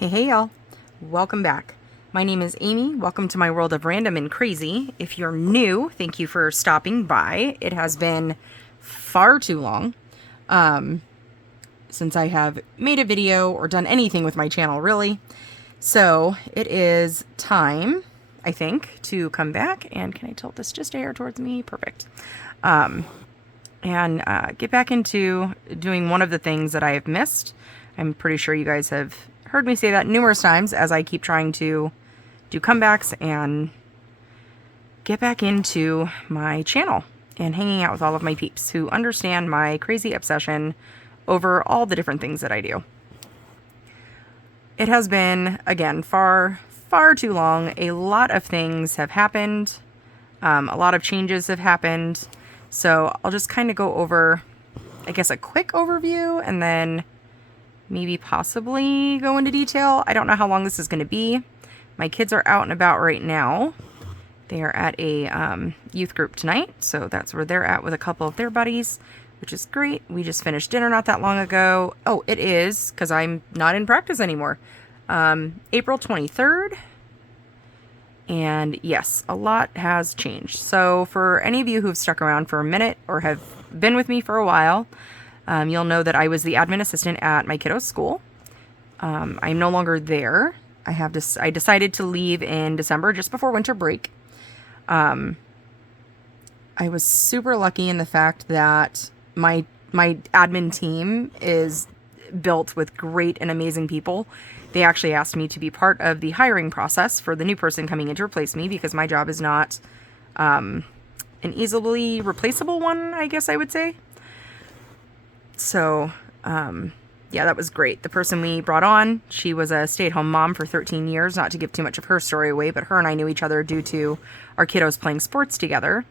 Hey y'all, welcome back. My name is Amy. Welcome to my world of random and crazy. If you're new, thank you for stopping by. It has been far too long since I have made a video or done anything with my channel, really. So it is time, I think, to come back. And can I tilt this just a hair towards me? Perfect. And get back into doing one of the things that I have missed. I'm pretty sure you guys have heard me say that numerous times as I keep trying to do comebacks and get back into my channel and hanging out with all of my peeps who understand my crazy obsession over all the different things that I do. It has been, again, far too long. A lot of things have happened. A lot of changes have happened. So I'll just kind of go over, I guess, a quick overview and then maybe possibly go into detail. I don't know how long this is going to be. My kids are out and about right now. They are at a youth group tonight, so that's where they're at with a couple of their buddies, which is great. We just finished dinner not that long ago. Oh, it is, because I'm not in practice anymore. April 23rd. And yes, a lot has changed. So for any of you who've stuck around for a minute or have been with me for a while, you'll know that I was the admin assistant at my kiddo's school. I'm no longer there. I decided to leave in December, just before winter break. I was super lucky in the fact that my admin team is built with great and amazing people. They actually asked me to be part of the hiring process for the new person coming in to replace me because my job is not an easily replaceable one, I guess I would say. So, yeah, that was great. The person we brought on, she was a stay-at-home mom for 13 years, not to give too much of her story away, but her and I knew each other due to our kiddos playing sports together.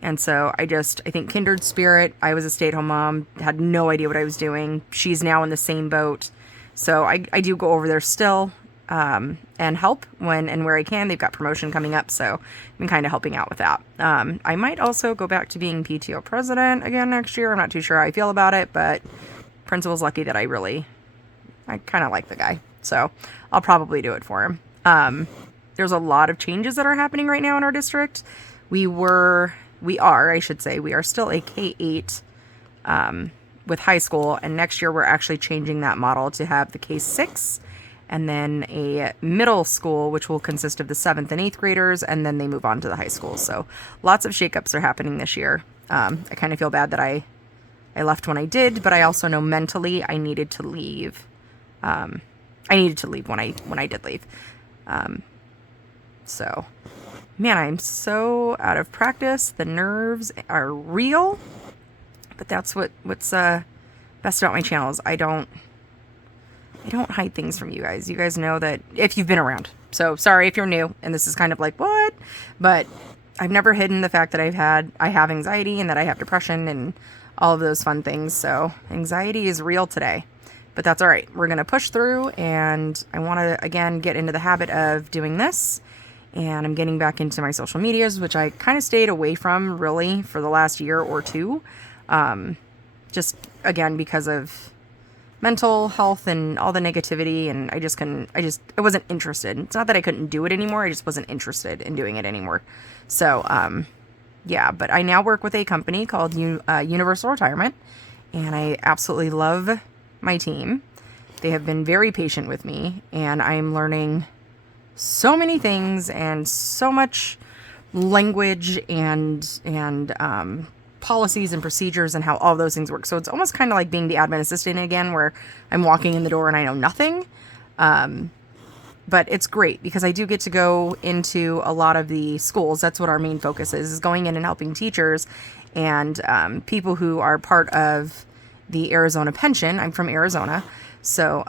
And so I think kindred spirit. I was a stay-at-home mom, had no idea what I was doing. She's now in the same boat. So I do go over there still and help when and where I can. They've got promotion coming up, so I've been kind of helping out with that. I might also go back to being PTO president again next year. I'm not too sure how I feel about it, but principal's lucky that I kind of like the guy. So I'll probably do it for him. There's a lot of changes that are happening right now in our district. We are still a K-8 with high school, and next year we're actually changing that model to have the K-6 and then a middle school, which will consist of the 7th and 8th graders, and then they move on to the high school. So lots of shakeups are happening this year. I kind of feel bad that I left when I did, but I also know mentally I needed to leave. I needed to leave when I did leave. So, man, I'm so out of practice. The nerves are real. But that's what's best about my channel is I don't hide things from you guys. You guys know that if you've been around. So sorry if you're new and this is kind of like, what? But I've never hidden the fact that I have anxiety and that I have depression and all of those fun things. So anxiety is real today. But that's all right. We're going to push through, and I want to, again, get into the habit of doing this. And I'm getting back into my social medias, which I kind of stayed away from really for the last year or two. Just again, because of mental health and all the negativity, and I wasn't interested. It's not that I couldn't do it anymore. I just wasn't interested in doing it anymore. So, yeah, but I now work with a company called Universal Retirement, and I absolutely love my team. They have been very patient with me, and I'm learning so many things and so much language and policies and procedures and how all of those things work. So it's almost kind of like being the admin assistant again, where I'm walking in the door and I know nothing. But it's great because I do get to go into a lot of the schools. That's what our main focus is going in and helping teachers and people who are part of the Arizona pension. I'm from Arizona. So,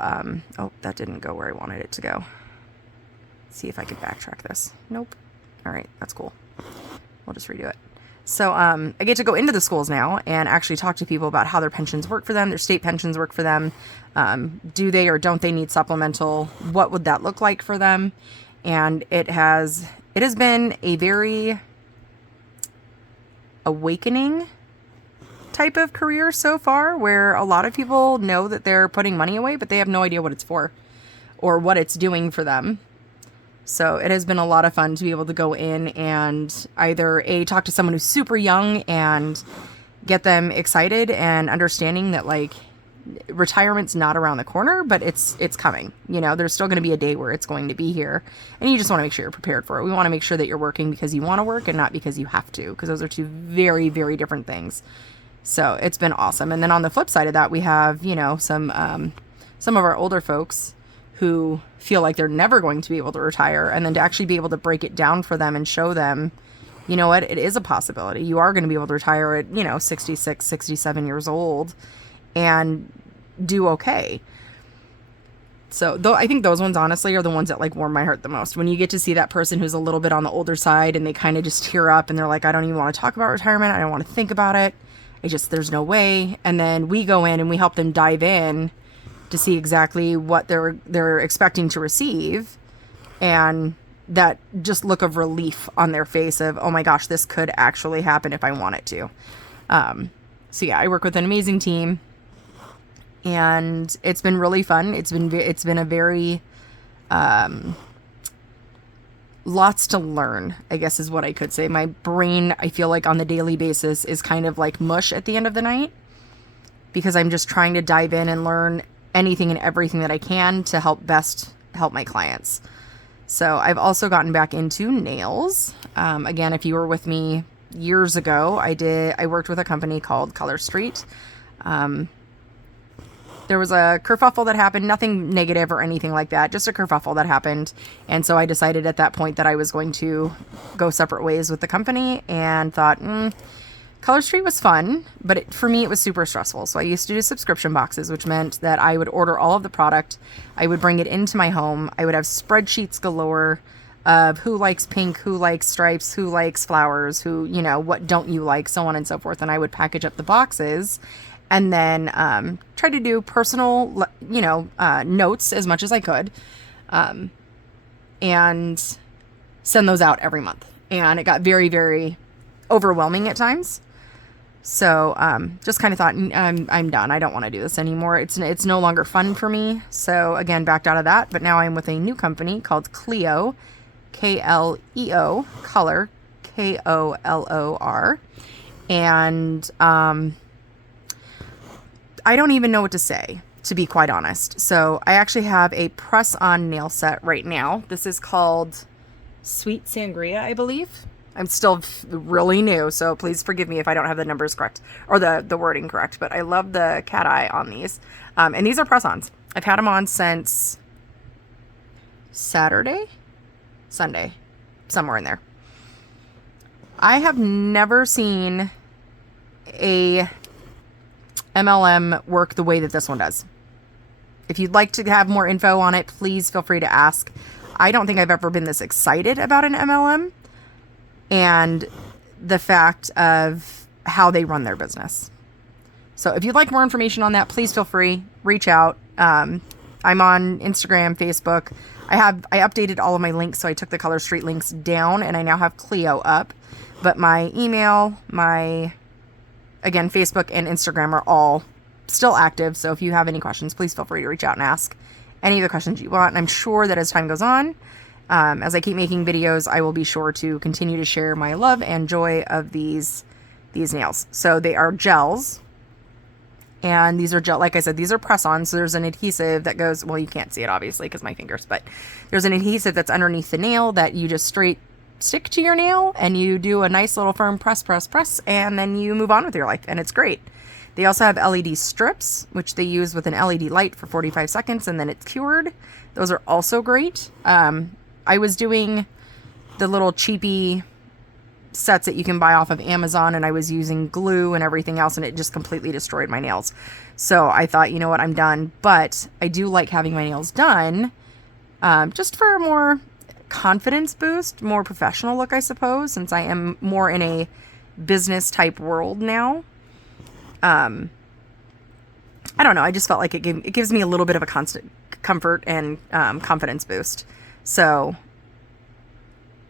oh, that didn't go where I wanted it to go. Let's see if I can backtrack this. Nope. All right, that's cool. We'll just redo it. So I get to go into the schools now and actually talk to people about how their pensions work for them, their state pensions work for them. Do they or don't they need supplemental? What would that look like for them? And it has been a very awakening type of career so far, where a lot of people know that they're putting money away, but they have no idea what it's for. or what it's doing for them. So it has been a lot of fun to be able to go in and either talk to someone who's super young and get them excited and understanding that like retirement's not around the corner, but it's coming. You know, there's still going to be a day where it's going to be here, and you just want to make sure you're prepared for it. We want to make sure that you're working because you want to work and not because you have to, because those are two very, very different things. So it's been awesome. And then on the flip side of that, we have, you know, some of our older folks who feel like they're never going to be able to retire, and then to actually be able to break it down for them and show them, you know what, it is a possibility. You are going to be able to retire at, you know, 66, 67 years old and do okay. So though I think those ones honestly are the ones that like warm my heart the most. When you get to see that person who's a little bit on the older side and they kind of just tear up and they're like, I don't even want to talk about retirement. I don't want to think about it. There's no way. And then we go in and we help them dive in to see exactly what they're expecting to receive, and that just look of relief on their face of, oh my gosh, this could actually happen if I want it to. So yeah, I work with an amazing team, and it's been really fun. It's been a very lots to learn, I guess is what I could say. My brain, I feel like on the daily basis, is kind of like mush at the end of the night, because I'm just trying to dive in and learn anything and everything that I can to help my clients. So I've also gotten back into nails. Again, if you were with me years ago, I worked with a company called Color Street. There was a kerfuffle that happened, nothing negative or anything like that, just a kerfuffle that happened. And so I decided at that point that I was going to go separate ways with the company, and thought, Color Street was fun, but for me, it was super stressful. So I used to do subscription boxes, which meant that I would order all of the product. I would bring it into my home. I would have spreadsheets galore of who likes pink, who likes stripes, who likes flowers, who, you know, what don't you like, so on and so forth. And I would package up the boxes and then try to do personal, you know, notes as much as I could, and send those out every month. And it got very, very overwhelming at times. So just kind of thought, I'm done. I don't want to do this anymore. It's no longer fun for me. So again, backed out of that. But now I'm with a new company called Cleo, K-L-E-O, Color, K-O-L-O-R. And I don't even know what to say, to be quite honest. So I actually have a press-on nail set right now. This is called Sweet Sangria, I believe. I'm still really new, so please forgive me if I don't have the numbers correct or the wording correct, but I love the cat eye on these. And these are press-ons. I've had them on since Sunday, somewhere in there. I have never seen a MLM work the way that this one does. If you'd like to have more info on it, please feel free to ask. I don't think I've ever been this excited about an MLM and the fact of how they run their business. So if you'd like more information on that, please feel free, reach out. I'm on Instagram, Facebook. I updated all of my links, so I took the Color Street links down and I now have Cleo up. But my email, again, Facebook and Instagram are all still active. So if you have any questions, please feel free to reach out and ask any of the questions you want. And I'm sure that as time goes on, as I keep making videos, I will be sure to continue to share my love and joy of these nails. So they are gels, and these are like I said, these are press-ons. So there's an adhesive that goes, well, you can't see it obviously because my fingers, but there's an adhesive that's underneath the nail that you just straight stick to your nail, and you do a nice little firm press, and then you move on with your life, and it's great. They also have LED strips, which they use with an LED light for 45 seconds, and then it's cured. Those are also great. I was doing the little cheapy sets that you can buy off of Amazon, and I was using glue and everything else, and it just completely destroyed my nails. So I thought, you know what, I'm done. But I do like having my nails done, just for a more confidence boost, more professional look, I suppose, since I am more in a business type world now. I don't know. I just felt like it gives me a little bit of a constant comfort and confidence boost. So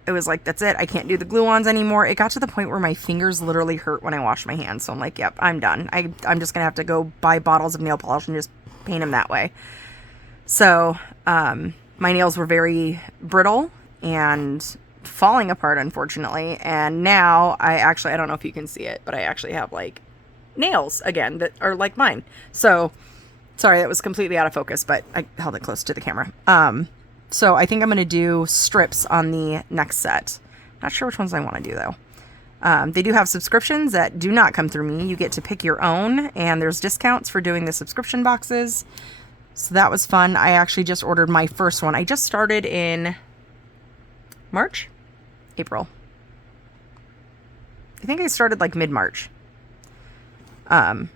it was like, that's it. I can't do the glue-ons anymore. It got to the point where my fingers literally hurt when I wash my hands. So I'm like, yep, I'm done. I'm just going to have to go buy bottles of nail polish and just paint them that way. So my nails were very brittle and falling apart, unfortunately. And now I don't know if you can see it, but I actually have like nails again that are like mine. So sorry, that was completely out of focus, but I held it close to the camera. So I think I'm going to do strips on the next set. Not sure which ones I want to do though. They do have subscriptions that do not come through me. You get to pick your own, and there's discounts for doing the subscription boxes. So that was fun. I actually just ordered my first one. I just started in April. I think I started like mid-March. And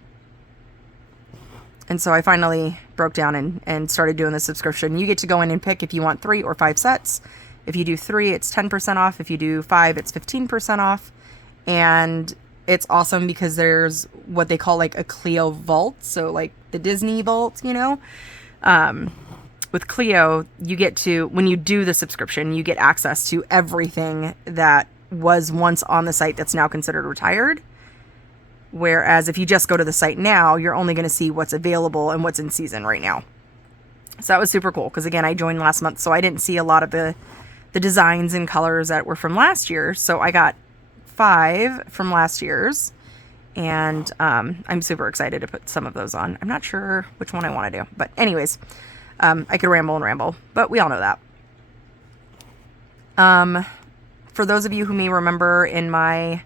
so I finally broke down and started doing the subscription. You get to go in and pick if you want 3 or 5 sets. If you do 3, it's 10% off. If you do 5, it's 15% off. And it's awesome because there's what they call like a Clio vault. So like the Disney vault, you know. With Clio, you get to, when you do the subscription, you get access to everything that was once on the site that's now considered retired. Whereas if you just go to the site now, you're only going to see what's available and what's in season right now. So that was super cool because, again, I joined last month, so I didn't see a lot of the designs and colors that were from last year. So I got 5 from last year's, and I'm super excited to put some of those on. I'm not sure which one I want to do, but anyways, I could ramble and ramble, but we all know that. For those of you who may remember in my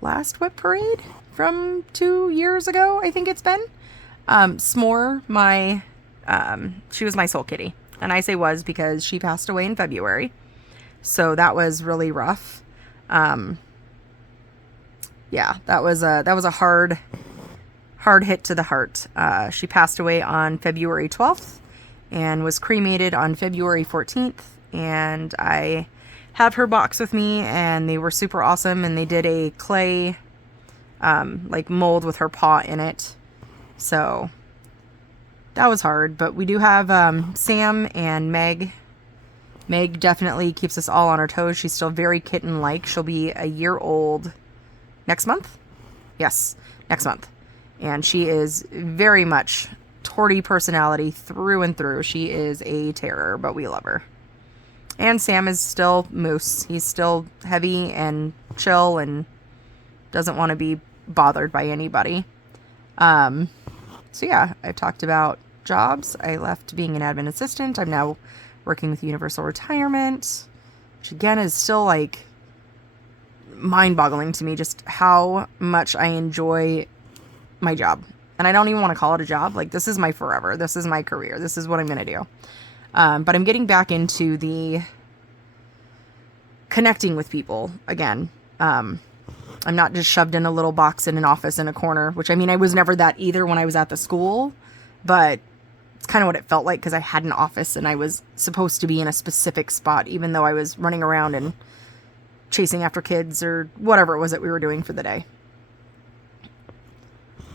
last whip parade from 2 years ago, I think it's been, S'more, she was my soul kitty. And I say was because she passed away in February. So that was really rough. Yeah, that was a hard hit to the heart. She passed away on February 12th and was cremated on February 14th. And I have her box with me, and they were super awesome. And they did a clay, like mold with her paw in it. So that was hard, but we do have Sam and Meg. Meg definitely keeps us all on our toes. She's still very kitten-like. She'll be a year old next month. Yes, next month. And she is very much torty personality through and through. She is a terror, but we love her. And Sam is still Moose. He's still heavy and chill and doesn't want to be bothered by anybody. So yeah, I've talked about jobs. I left being an admin assistant. I'm now working with Universal Retirement, which again is still like mind-boggling to me just how much I enjoy my job. And I don't even want to call it a job. Like, this is my forever. This is my career. This is what I'm going to do. But I'm getting back into the connecting with people again. I'm not just shoved in a little box in an office in a corner, which, I mean, I was never that either when I was at the school, but it's kind of what it felt like because I had an office and I was supposed to be in a specific spot, even though I was running around and chasing after kids or whatever it was that we were doing for the day.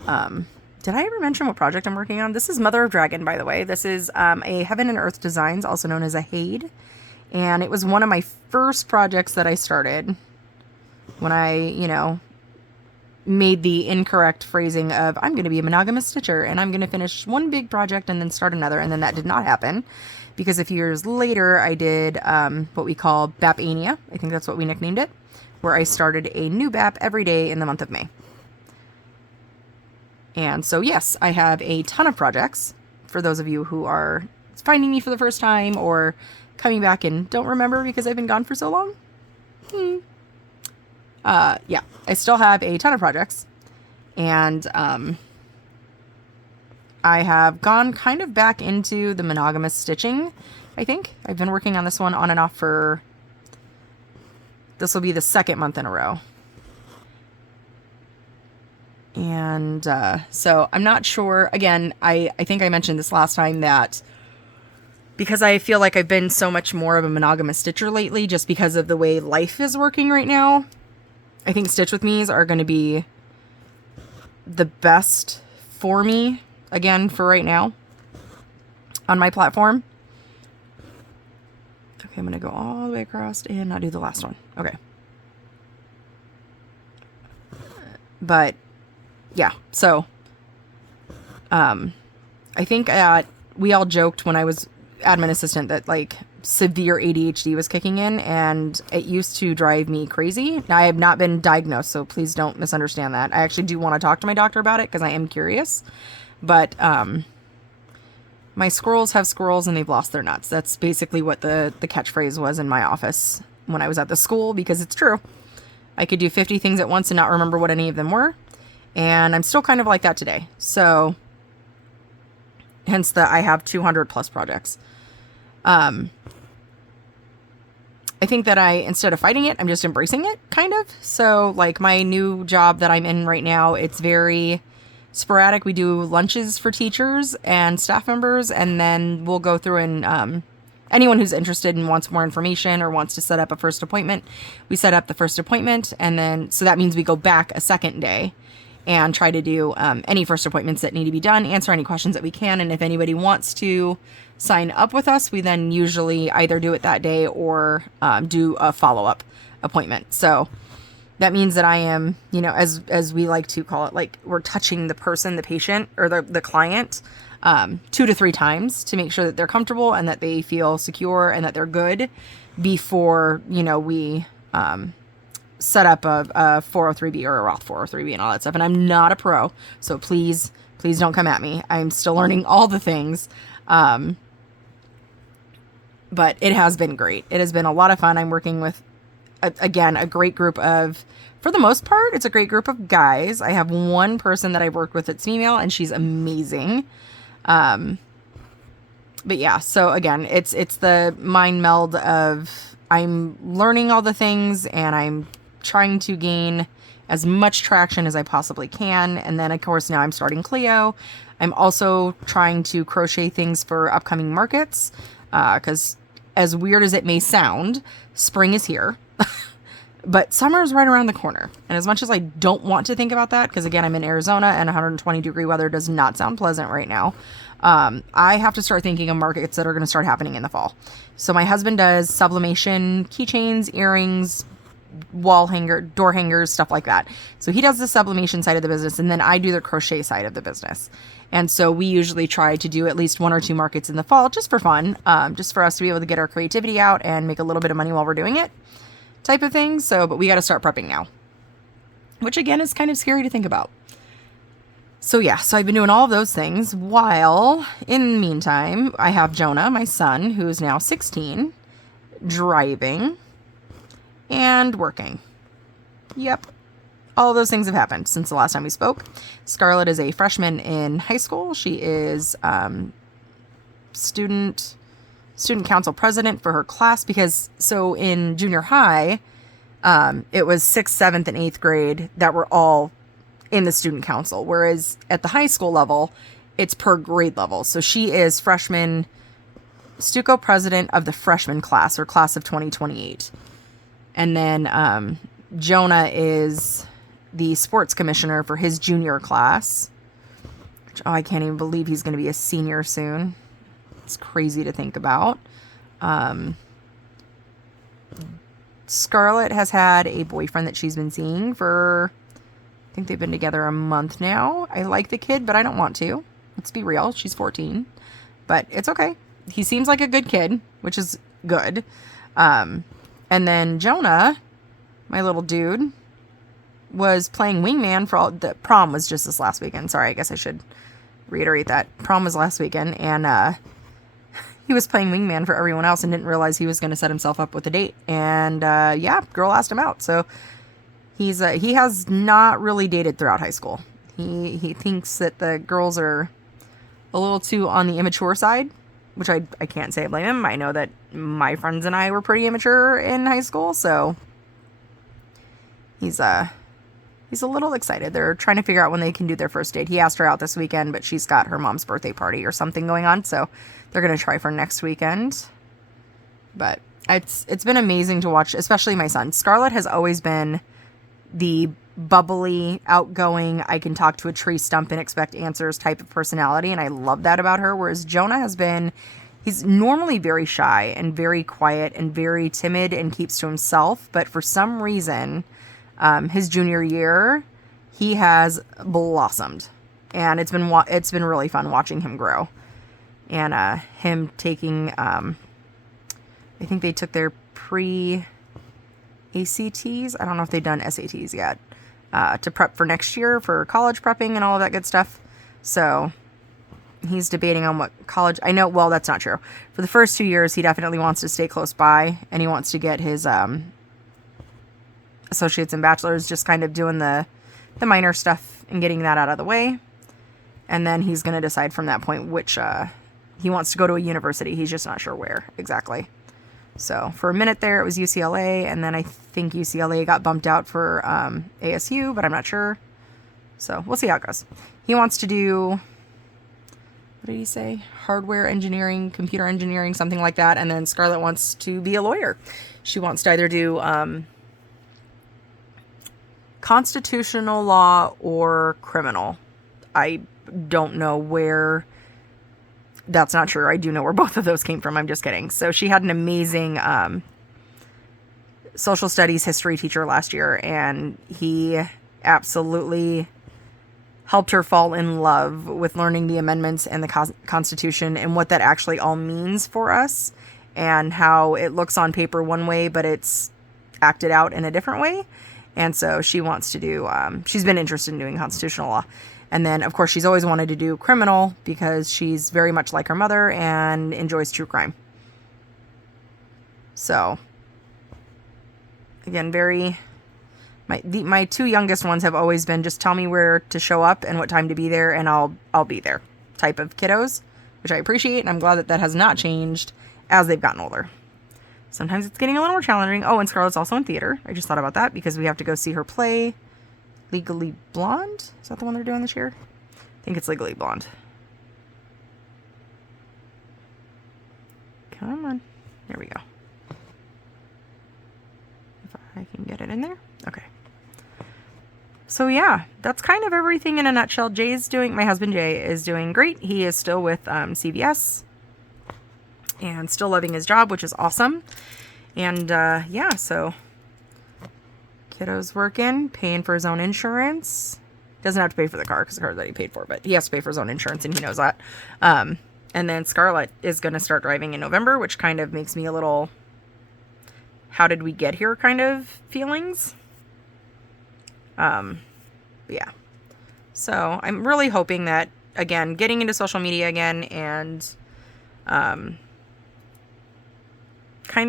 Did I ever mention what project I'm working on? This is Mother of Dragon, by the way. This is a Heaven and Earth Designs, also known as a HAED. And it was one of my first projects that I started when I, made the incorrect phrasing of I'm going to be a monogamous stitcher and I'm going to finish one big project and then start another. And then that did not happen because a few years later I did what we call Bapania. I think that's what we nicknamed it, where I started a new BAP every day in the month of May. And so, yes, I have a ton of projects for those of you who are finding me for the first time or coming back and don't remember because I've been gone for so long. Yeah, I still have a ton of projects, and I have gone kind of back into the monogamous stitching, I think. I've been working on this one on and off this will be the second month in a row. And so I'm not sure, again, I think I mentioned this last time that because I feel like I've been so much more of a monogamous stitcher lately, just because of the way life is working right now, I think Stitch With Me's are going to be the best for me, again, for right now, on my platform. Okay, I'm going to go all the way across and not do the last one. Okay. But, yeah, so, I think we all joked when I was admin assistant that like severe ADHD was kicking in, and it used to drive me crazy. Now, I have not been diagnosed, so please don't misunderstand that. I actually do want to talk to my doctor about it because I am curious. But my squirrels have squirrels and they've lost their nuts. That's basically what the catchphrase was in my office when I was at the school, because it's true. I could do 50 things at once and not remember what any of them were. And I'm still kind of like that today. So hence I have 200 plus projects. I think that instead of fighting it, I'm just embracing it, kind of. So like my new job that I'm in right now, it's very sporadic. We do lunches for teachers and staff members, and then we'll go through and anyone who's interested and wants more information or wants to set up a first appointment, we set up the first appointment. And then, so that means we go back a second day and try to do any first appointments that need to be done, answer any questions that we can. And if anybody wants to sign up with us, we then usually either do it that day or do a follow-up appointment. So that means that I am, as we like to call it, like we're touching the person, the patient, or the client 2 to 3 times to make sure that they're comfortable and that they feel secure and that they're good before, we set up a 403B or a Roth 403B and all that stuff. And I'm not a pro, so please don't come at me. I'm still learning all the things. But it has been great. It has been a lot of fun. I'm working with, again, a great group of, for the most part, it's a great group of guys. I have one person that I've worked with that's female, and she's amazing. But yeah, so again, it's the mind meld of I'm learning all the things and I'm trying to gain as much traction as I possibly can. And then of course now I'm starting Clio. I'm also trying to crochet things for upcoming markets. 'Cause as weird as it may sound, spring is here, but summer is right around the corner. And as much as I don't want to think about that, because again, I'm in Arizona and 120-degree weather does not sound pleasant right now. I have to start thinking of markets that are going to start happening in the fall. So my husband does sublimation, keychains, earrings, door hangers, stuff like that. So he does the sublimation side of the business, and then I do the crochet side of the business. And so we usually try to do at least 1 or 2 markets in the fall, just for fun, just for us to be able to get our creativity out and make a little bit of money while we're doing it, type of thing. So, but we got to start prepping now, which again is kind of scary to think about. So yeah, so I've been doing all of those things while in the meantime, I have Jonah, my son, who is now 16, driving and working. Yep. All of those things have happened since the last time we spoke. Scarlett is a freshman in high school. She is student council president for her class, because so in junior high, it was 6th, 7th, and 8th grade that were all in the student council, whereas at the high school level, it's per grade level. So she is freshman Stuco president of the freshman class, or class of 2028. And then Jonah is the sports commissioner for his junior class, which, I can't even believe he's going to be a senior soon. It's crazy to think about. Scarlett has had a boyfriend that she's been seeing for, I think they've been together a month now. I like the kid, but I don't want to. Let's be real. She's 14, but it's okay. He seems like a good kid, which is good. And then Jonah, my little dude, was playing wingman for the prom was just this last weekend. Sorry, I guess I should reiterate that. Prom was last weekend, and he was playing wingman for everyone else and didn't realize he was going to set himself up with a date. And yeah, girl asked him out. So he has not really dated throughout high school. He thinks that the girls are a little too on the immature side, which I can't say I blame him. I know that my friends and I were pretty immature in high school, so he's a little excited. They're trying to figure out when they can do their first date. He asked her out this weekend, but she's got her mom's birthday party or something going on, so they're going to try for next weekend. But it's been amazing to watch, especially my son. Scarlett has always been the bubbly, outgoing, I can talk to a tree stump and expect answers type of personality, and I love that about her. Whereas Jonah he's normally very shy and very quiet and very timid and keeps to himself, but for some reason, his junior year, he has blossomed. And it's been really fun watching him grow. And him taking, I think they took their pre-ACTs. I don't know if they've done SATs yet, to prep for next year for college prepping and all of that good stuff. So he's debating on what college. I know, well, that's not true. For the first 2 years, he definitely wants to stay close by, and he wants to get his associates and bachelors, just kind of doing the minor stuff and getting that out of the way. And then he's going to decide from that point which he wants to go to a university. He's just not sure where exactly. So for a minute there, it was UCLA, and then I think UCLA got bumped out for ASU, but I'm not sure. So we'll see how it goes. He wants to do, what did he say? Hardware engineering, computer engineering, something like that. And then Scarlett wants to be a lawyer. She wants to either do constitutional law or criminal. I don't know where. That's not true. I do know where both of those came from. I'm just kidding. So she had an amazing social studies history teacher last year, and he absolutely helped her fall in love with learning the amendments and the Constitution and what that actually all means for us, and how it looks on paper one way, but it's acted out in a different way. And so she wants to do, she's been interested in doing constitutional law. And then, of course, she's always wanted to do criminal because she's very much like her mother and enjoys true crime. So, again, my two youngest ones have always been just tell me where to show up and what time to be there, and I'll be there type of kiddos, which I appreciate, and I'm glad that has not changed as they've gotten older. Sometimes it's getting a little more challenging. Oh, and Scarlett's also in theater. I just thought about that because we have to go see her play Legally Blonde. Is that the one they're doing this year? I think it's Legally Blonde. Come on. There we go. If I can get it in there. Okay. So yeah, that's kind of everything in a nutshell. My husband Jay is doing great. He is still with CVS and still loving his job, which is awesome. And yeah, so kiddo's working, paying for his own insurance. Doesn't have to pay for the car because the car's already paid for, but he has to pay for his own insurance, and he knows that. And then Scarlett is going to start driving in November, which kind of makes me a little, how did we get here kind of feelings. Yeah. So I'm really hoping that, again, getting into social media again and kind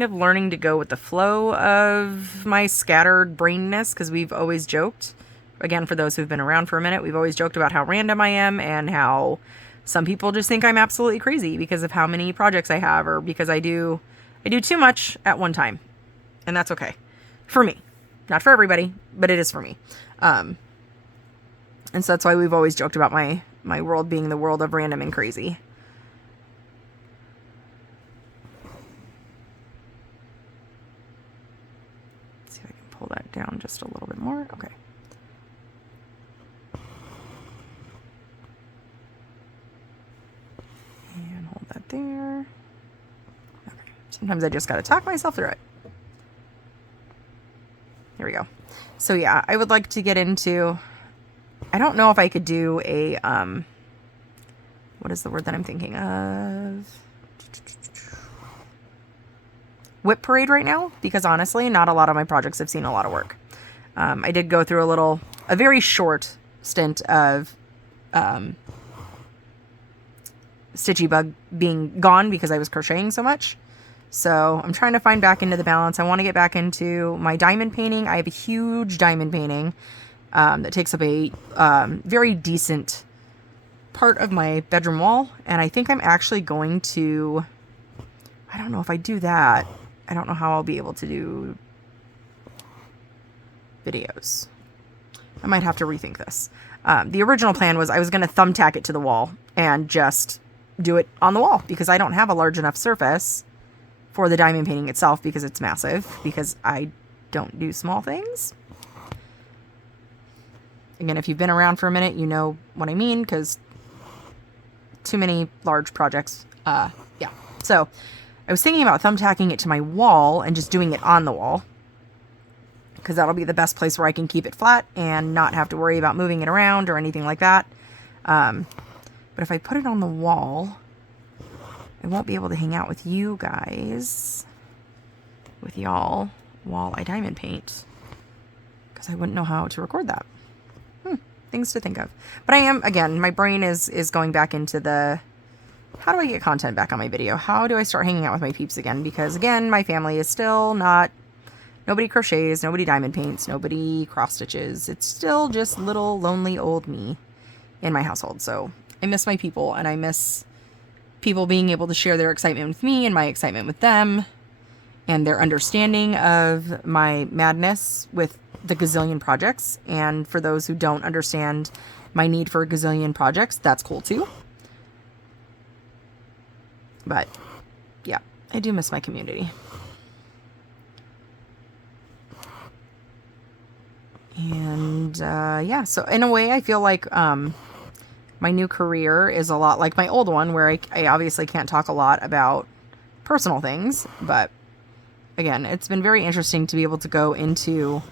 of learning to go with the flow of my scattered brainness, because we've always joked, again, for those who've been around for a minute, we've always joked about how random I am and how some people just think I'm absolutely crazy because of how many projects I have, or because I do too much at one time. And that's okay. For me. Not for everybody, but it is for me. And so that's why we've always joked about my world being the world of random and crazy. Let's see if I can pull that down just a little bit more. Okay. And hold that there. Okay. Sometimes I just got to talk myself through it. There we go. So yeah, I would like to get into, I don't know if I could do a, what is the word that I'm thinking of? Whip parade right now, because honestly, not a lot of my projects have seen a lot of work. I did go through a very short stint of Stitchy Bug being gone because I was crocheting so much. So I'm trying to find back into the balance. I want to get back into my diamond painting. I have a huge diamond painting that takes up a very decent part of my bedroom wall. And I think I'm actually going to, I don't know if I do that. I don't know how I'll be able to do videos. I might have to rethink this. The original plan was I was going to thumbtack it to the wall and just do it on the wall, because I don't have a large enough surface for the diamond painting itself, because it's massive, because I don't do small things. Again, if you've been around for a minute, you know what I mean, because too many large projects. Yeah. So I was thinking about thumbtacking it to my wall and just doing it on the wall, because that'll be the best place where I can keep it flat and not have to worry about moving it around or anything like that. But if I put it on the wall, I won't be able to hang out with you guys, with y'all, while I diamond paint, because I wouldn't know how to record that. Things to think of. But I am, again, my brain is going back into the, how do I get content back on my video? How do I start hanging out with my peeps again? Because again, my family is still not, nobody crochets, nobody diamond paints, nobody cross stitches. It's still just little lonely old me in my household. So I miss my people, and I miss people being able to share their excitement with me and my excitement with them, and their understanding of my madness with the gazillion projects. And for those who don't understand my need for a gazillion projects, that's cool too. But yeah, I do miss my community. And yeah, so in a way, I feel like my new career is a lot like my old one, where I obviously can't talk a lot about personal things. But again, it's been very interesting to be able to go into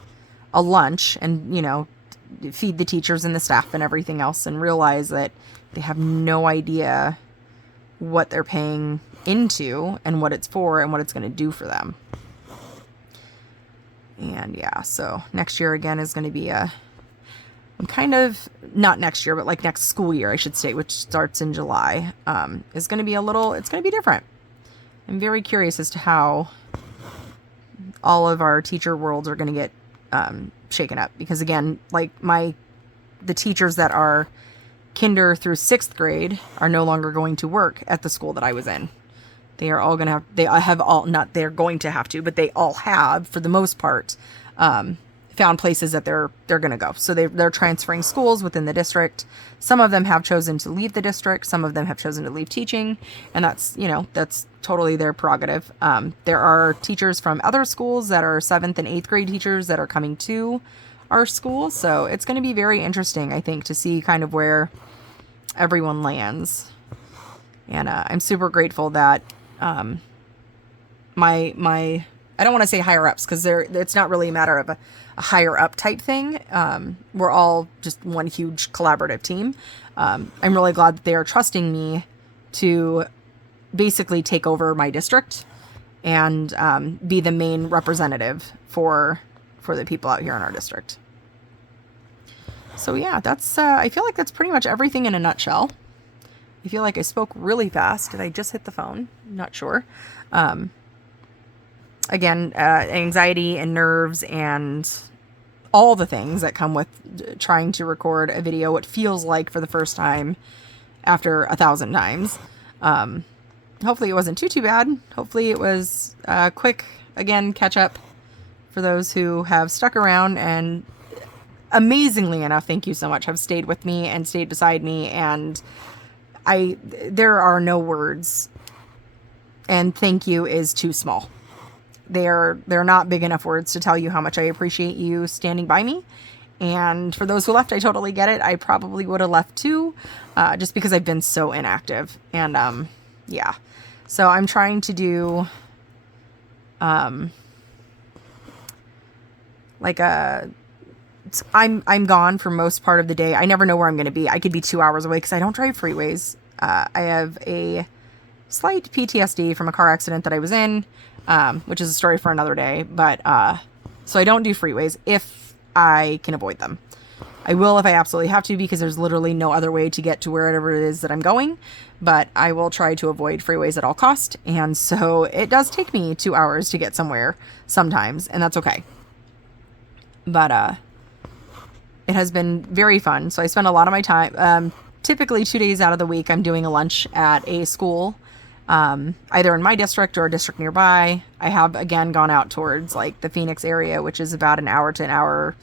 a lunch and, you know, feed the teachers and the staff and everything else, and realize that they have no idea what they're paying into and what it's for and what it's going to do for them. And yeah, so next year again is going to be I'm kind of, not next year, but like next school year, I should say, which starts in July, is going to be it's going to be different. I'm very curious as to how all of our teacher worlds are going to get shaken up, because again, like the teachers that are kinder through 6th grade are no longer going to work at the school that I was in. They are all going to have, they're going to have to, but they all have, for the most part, found places that they're going to go. So they're transferring schools within the district. Some of them have chosen to leave the district. Some of them have chosen to leave teaching, and that's totally their prerogative. There are teachers from other schools that are 7th and 8th grade teachers that are coming to our school. So it's going to be very interesting, I think, to see kind of where everyone lands. And I'm super grateful that my I don't want to say higher ups, because it's not really a matter of a higher up type thing. We're all just one huge collaborative team. I'm really glad that they are trusting me to basically take over my district and be the main representative for the people out here in our district. So yeah, that's I feel like that's pretty much everything in a nutshell. I feel like I spoke really fast. Did I just hit the phone? Not sure. Again, anxiety and nerves and all the things that come with trying to record a video, what feels like for the first time after 1,000 times. Hopefully it wasn't too bad. Hopefully it was quick, again, catch up for those who have stuck around, and amazingly enough, thank you so much, have stayed with me and stayed beside me. And there are no words, and thank you is too small. They're not big enough words to tell you how much I appreciate you standing by me. And for those who left, I totally get it. I probably would have left too, just because I've been so inactive. And yeah, so I'm trying to do I'm gone for most part of the day. I never know where I'm going to be. I could be 2 hours away because I don't drive freeways. I have a slight PTSD from a car accident that I was in, which is a story for another day. But so I don't do freeways if I can avoid them. I will if I absolutely have to, because there's literally no other way to get to wherever it is that I'm going. But I will try to avoid freeways at all cost. And so it does take me 2 hours to get somewhere sometimes, and that's okay. But it has been very fun. So I spend a lot of my time, typically 2 days out of the week, I'm doing a lunch at a school, either in my district or a district nearby. I have, again, gone out towards like the Phoenix area, which is about an hour to an hour,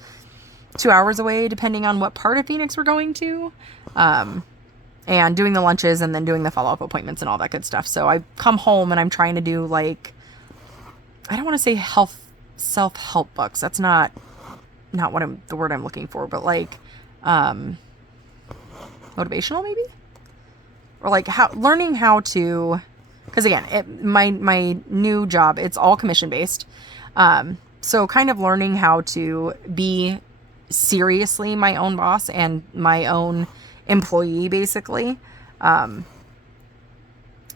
2 hours away, depending on what part of Phoenix we're going to, and doing the lunches and then doing the follow-up appointments and all that good stuff. So I come home and I'm trying to do, like, I don't want to say self-help books. That's not what the word I'm looking for, but like, motivational maybe, or like learning how to, because again, my new job, it's all commission based. So kind of learning how to be seriously my own boss and my own employee, basically. And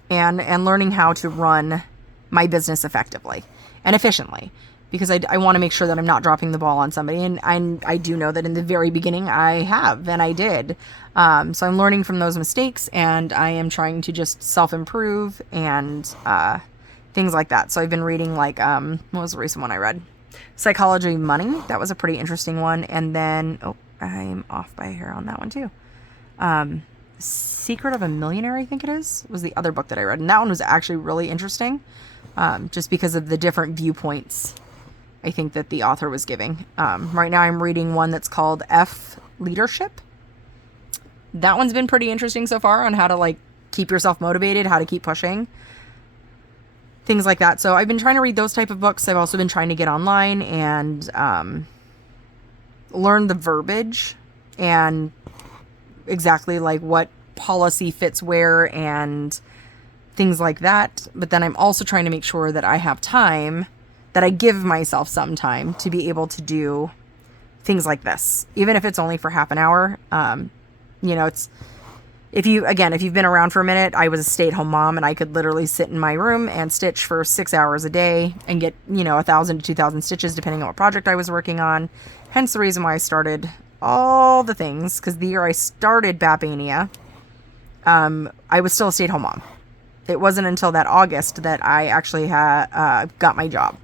learning how to run my business effectively and efficiently, because I want to make sure that I'm not dropping the ball on somebody. And I do know that in the very beginning I have, and I did. So I'm learning from those mistakes, and I am trying to just self-improve and things like that. So I've been reading, like, what was the recent one I read? Psychology of Money. That was a pretty interesting one. And then, I'm off by a hair on that one too. Secret of a Millionaire, I think it is, was the other book that I read. And that one was actually really interesting, just because of the different viewpoints I think that the author was giving. Right now I'm reading one that's called F Leadership. That one's been pretty interesting so far, on how to, like, keep yourself motivated, how to keep pushing, things like that. So I've been trying to read those type of books. I've also been trying to get online and learn the verbiage and exactly, like, what policy fits where and things like that. But then I'm also trying to make sure that I have time, that I give myself some time to be able to do things like this, even if it's only for half an hour. It's, if you've been around for a minute, I was a stay-at-home mom, and I could literally sit in my room and stitch for 6 hours a day and get, 1,000 to 2,000 stitches, depending on what project I was working on. Hence the reason why I started all the things, because the year I started Bapania, I was still a stay-at-home mom. It wasn't until that August that I actually got my job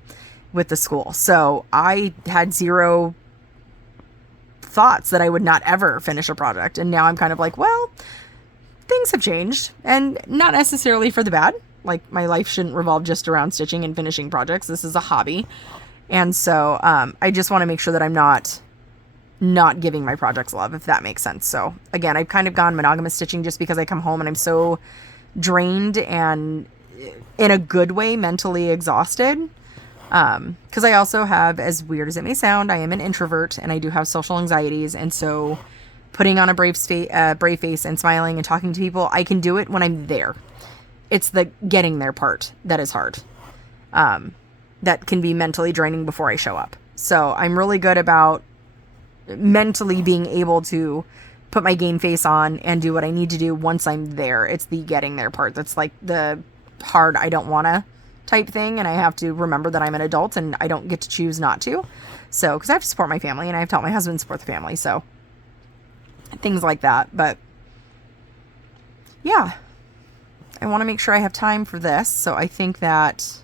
with the school. So I had zero thoughts that I would not ever finish a project. And now I'm kind of like, well, things have changed, and not necessarily for the bad. Like, my life shouldn't revolve just around stitching and finishing projects. This is a hobby. And so I just want to make sure that I'm not giving my projects love, if that makes sense. So again, I've kind of gone monogamous stitching just because I come home and I'm so drained and, in a good way, mentally exhausted. Because I also have, as weird as it may sound, I am an introvert, and I do have social anxieties. And so putting on a brave face and smiling and talking to people, I can do it when I'm there. It's the getting there part that is hard. That can be mentally draining before I show up. So I'm really good about mentally being able to put my game face on and do what I need to do once I'm there. It's the getting there part that's, like, the hard, I don't wanna type thing, and I have to remember that I'm an adult and I don't get to choose not to. So, because I have to support my family, and I have to help my husband support the family, so things like that. But yeah, I want to make sure I have time for this. So I think that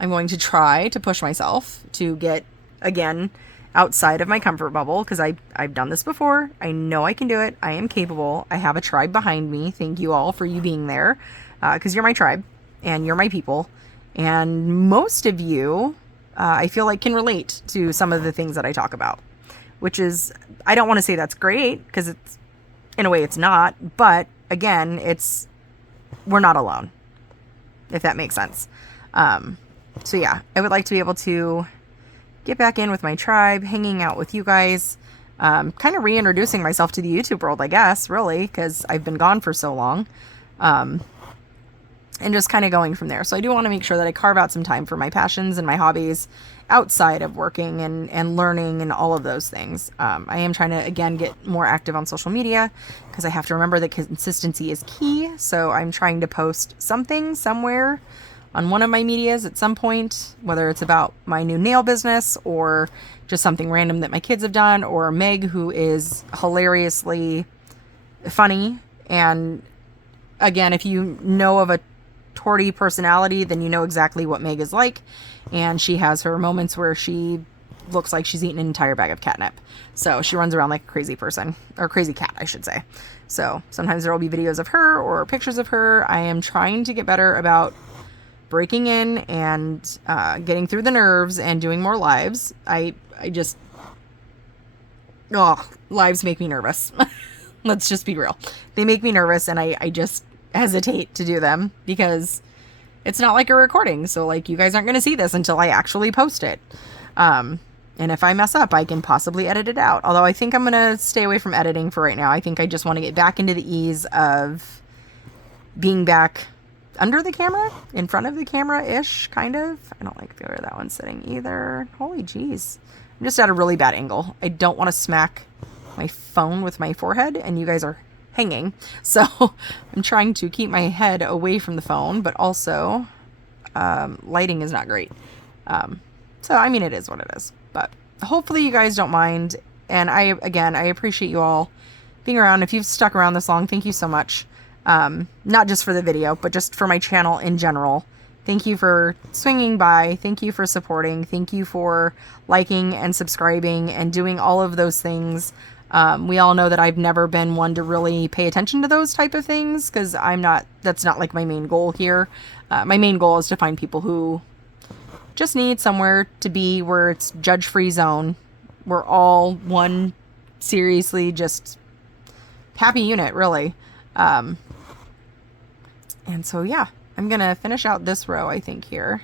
I'm going to try to push myself to get, again, outside of my comfort bubble, because I've done this before. I know I can do it. I am capable. I have a tribe behind me. Thank you all for you being there, because you're my tribe and you're my people. And most of you, I feel like, can relate to some of the things that I talk about, which is, I don't want to say that's great, because it's, in a way, it's not. But again, we're not alone, if that makes sense. So yeah, I would like to be able to get back in with my tribe, hanging out with you guys, kind of reintroducing myself to the YouTube world, I guess, really, because I've been gone for so long. And just kind of going from there. So I do want to make sure that I carve out some time for my passions and my hobbies outside of working and learning and all of those things. I am trying to, again, get more active on social media, because I have to remember that consistency is key. So I'm trying to post something somewhere on one of my medias at some point, whether it's about my new nail business or just something random that my kids have done, or Meg, who is hilariously funny. And again, if you know of a torty personality, then you know exactly what Meg is like. And she has her moments where she looks like she's eaten an entire bag of catnip. So she runs around like a crazy person, or crazy cat, I should say. So sometimes there will be videos of her or pictures of her. I am trying to get better about breaking in and getting through the nerves and doing more lives. Lives make me nervous. Let's just be real. They make me nervous, and I just hesitate to do them, because it's not like a recording. So, like, you guys aren't going to see this until I actually post it. And if I mess up, I can possibly edit it out. Although I think I'm going to stay away from editing for right now. I think I just want to get back into the ease of being back under the camera, in front of the camera-ish, kind of. I don't like where that one's sitting either. Holy jeez. I'm just at a really bad angle. I don't want to smack my phone with my forehead, and you guys are hanging. So I'm trying to keep my head away from the phone, but also lighting is not great. So, I mean, it is what it is. But hopefully you guys don't mind. And I appreciate you all being around. If you've stuck around this long, thank you so much. Not just for the video, but just for my channel in general. Thank you for swinging by. Thank you for supporting. Thank you for liking and subscribing and doing all of those things. We all know that I've never been one to really pay attention to those type of things because that's not like my main goal here. My main goal is to find people who just need somewhere to be where it's judge-free zone. We're all one seriously just happy unit, really. And so, yeah, I'm going to finish out this row, I think, here.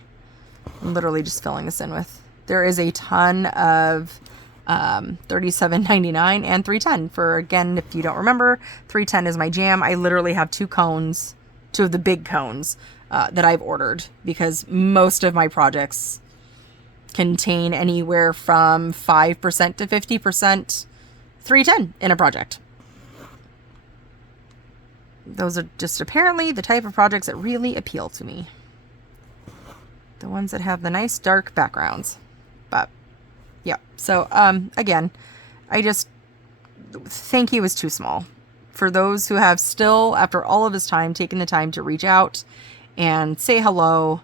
I'm literally just filling this in with. There is a ton of $37.99 and $3.10 for, again, if you don't remember, $3.10 is my jam. I literally have two of the big cones that I've ordered because most of my projects contain anywhere from 5% to 50% $3.10 in a project. Those are just apparently the type of projects that really appeal to me. The ones that have the nice dark backgrounds. But, yeah. So, again, I just, thank you is too small. For those who have still, after all of this time, taken the time to reach out and say hello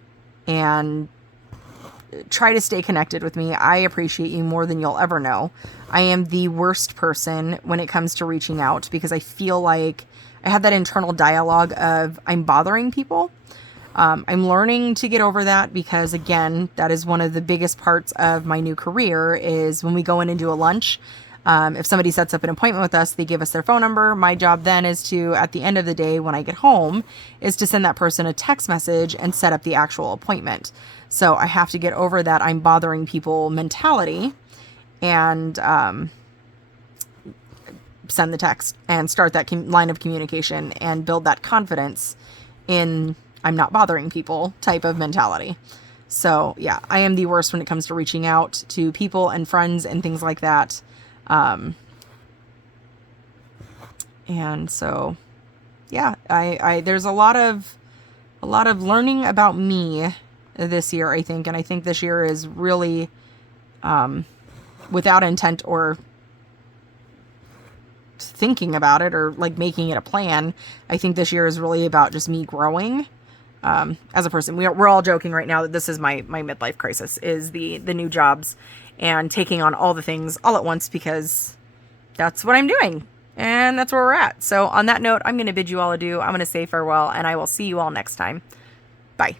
and try to stay connected with me, I appreciate you more than you'll ever know. I am the worst person when it comes to reaching out because I feel like I have that internal dialogue of I'm bothering people. I'm learning to get over that because, again, that is one of the biggest parts of my new career is when we go in and do a lunch. If somebody sets up an appointment with us, they give us their phone number. My job then is to, at the end of the day, when I get home, is to send that person a text message and set up the actual appointment. So I have to get over that I'm bothering people mentality and send the text and start that line of communication and build that confidence in I'm not bothering people type of mentality. So yeah, I am the worst when it comes to reaching out to people and friends and things like that. And so, yeah, I there's a lot of learning about me this year, I think. And I think this year is really, without intent or thinking about it or like making it a plan. I think this year is really about just me growing, as a person. We're all joking right now that this is my midlife crisis is the new jobs and taking on all the things all at once because that's what I'm doing and that's where we're at. So on that note, I'm going to bid you all adieu. I'm going to say farewell and I will see you all next time. Bye.